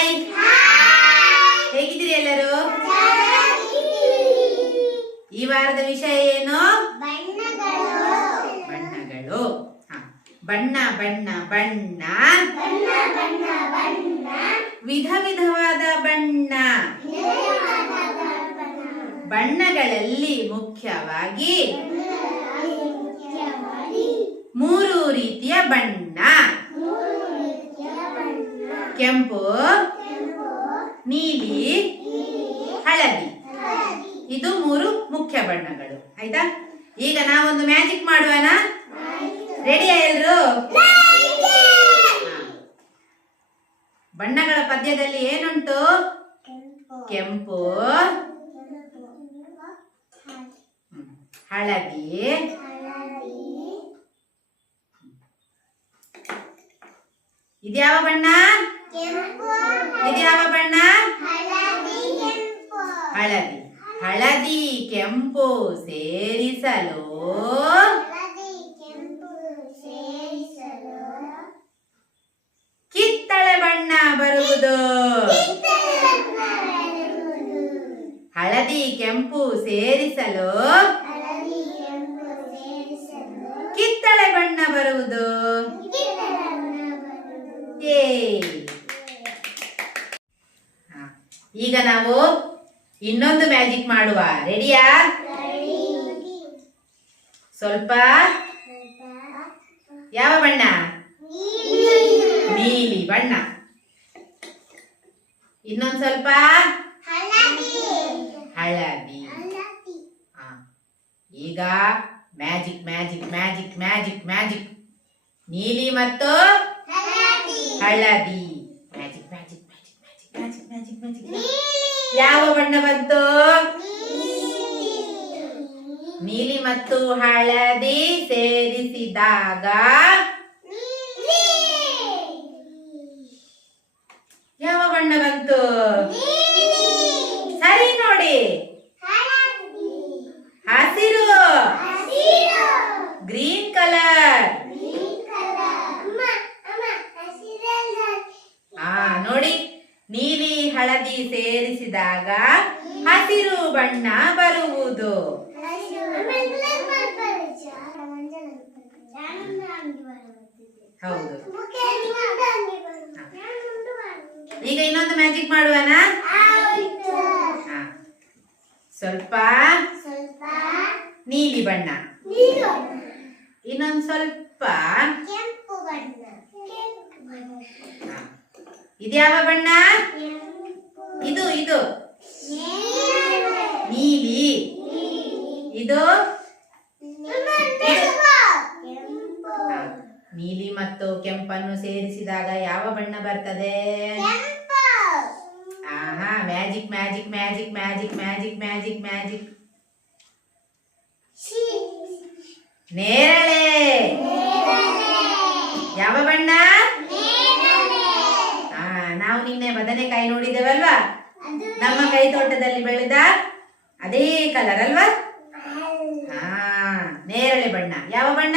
Hi, ಹೇಗಿದ್ದೀರಿ ಎಲ್ಲರೂ? ಈ ವಾರದ ವಿಷಯ ಏನು? ಬಣ್ಣಗಳು. ಬಣ್ಣ ಬಣ್ಣ ಬಣ್ಣ, ವಿಧ ವಿಧವಾದ ಬಣ್ಣ. ಬಣ್ಣಗಳಲ್ಲಿ ಮುಖ್ಯವಾಗಿ 3 ರೀತಿಯ ಬಣ್ಣ: ಕೆಂಪು, ನೀಲಿ, ಹಳದಿ. ಇದು 3 ಮುಖ್ಯ ಬಣ್ಣಗಳು. ಆಯ್ತಾ? ಈಗ ನಾವೊಂದು ಮ್ಯಾಜಿಕ್ ಮಾಡುವನ? ರೆಡಿಯಾ ಎಲ್ರು? ಬಣ್ಣಗಳ ಪದ್ಯದಲ್ಲಿ ಏನುಂಟು? ಕೆಂಪು, ಹಳದಿ, ಇದ್ಯಾವ ಬಣ್ಣ? ಇದ್ಯಾವ ಬಣ್ಣ? ಹಳದಿ. ಹಳದಿ ಕೆಂಪು ಸೇರಿಸಲು ಕಿತ್ತಳೆ ಬಣ್ಣ ಬರುವುದು. ಹಳದಿ ಕೆಂಪು ಸೇರಿಸಲು ಕಿತ್ತಳೆ ಬಣ್ಣ ಬರುವುದು. ಈಗ ನಾವು ಇನ್ನೊಂದು ಮ್ಯಾಜಿಕ್ ಮಾಡುವ. ರೆಡಿಯಾ? ಸ್ವಲ್ಪ ಯಾವ ಬಣ್ಣ? ನೀಲಿ ಬಣ್ಣ. ಇನ್ನೊಂದು ಸ್ವಲ್ಪ ಹಳದಿ. ಈಗ magic magic magic magic magic. ನೀಲಿ ಮತ್ತು ಹಳದಿ. Magic magic magic magic magic magic magic. ಯಾವ ಬಣ್ಣ ಬಂತು? ನೀಲಿ ಮತ್ತು ಹಳದಿ ಸೇರಿಸಿದಾಗ ಯಾವ ಬಣ್ಣ ಬಂತು? ಸರಿ ನೋಡಿ. ಹಸಿರು, ಗ್ರೀನ್ ಕಲರ್. ನೋಡಿ, ನೀಲಿ ಹಳದಿ ಸೇರಿಸಿದಾಗ ಹಸಿರು ಬಣ್ಣ ಬರುವುದು. ಹೌದು. ಈಗ ಇನ್ನೊಂದು ಮ್ಯಾಜಿಕ್ ಮಾಡುವನ? ಸ್ವಲ್ಪ ನೀಲಿ ಬಣ್ಣ, ಇನ್ನೊಂದು ಸ್ವಲ್ಪ ಕೆಂಪು ಬಣ್ಣ. ಇದ್ಯಾವ ಬಣ್ಣ? ಇದು ಇದು ನೀಲಿ. ಇದು ನೀಲಿ ಮತ್ತು ಕೆಂಪನ್ನು ಸೇರಿಸಿದಾಗ ಯಾವ ಬಣ್ಣ ಬರ್ತದೆ? ಆಹಾ, magic magic magic magic magic magic magic. ನೇರಳೆ. ಯಾವ ಬಣ್ಣ? ನಾವು ನಿನ್ನೆ ಬದನೆಕಾಯಿ ನೋಡಿದ್ದೇವಲ್ವಾ? ನಮ್ಮ ಕೈ ತೋಟದಲ್ಲಿ ಬೆಳೆದ ಅದೇ ಕಲರ್ ಅಲ್ವಾ? ನೇರಳೆ ಬಣ್ಣ. ಯಾವ ಬಣ್ಣ?